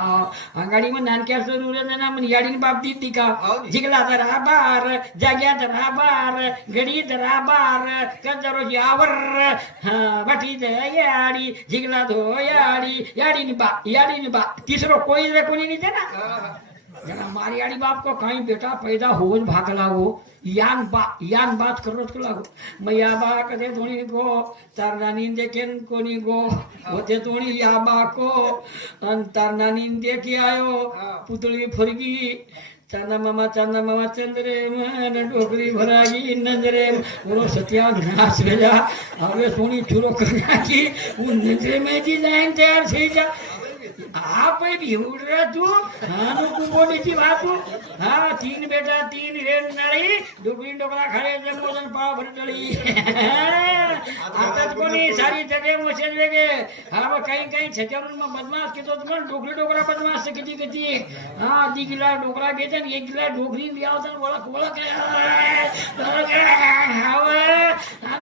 अंगाडी मग नानक्याचं रुरना म्हण याडीन बाप दिती का जिगला जरा बार जाग्या जरा बार घडी जरा बार कजरोजी आवर बाटी याडी जिगला धो याडी याडीनी बा तीसरो कोई रे कोणी नहीं थे ना जना मारी आड़ी बाप को कहीं बेटा पैदा हो भाग लागो यान बात करो तो लागो मैया बा कदे थोड़ी गो तारनानी देखेन कोनी गो होते थोड़ी या बा को अन तारनानी देखे आयो पुतली फरगी चांदा मामा चंद्रे मन डोकरी भरागी नजरे उनो सत्या घास गया હવે સોની ચૂરો કરી નાખી હું નજરે મેજી લાઈન તૈયાર થઈ જા આ ભાઈ ભીવડા તું હાનું કુંભોડીची વાતું હા तीन बेटा तीन रेण नाळी डुबरी डोकरा खाले जमोदन पाव भरतळी आताच कोणी सारी जगे मोशेल वेगे हा मग काही छत्यावरून मग बदमाश घेतो पण डोकरी डोकरा बदमाश किती हा 2 किलो डोकरा घेते आणि 1 किलो डोकरी लिहावता ओळख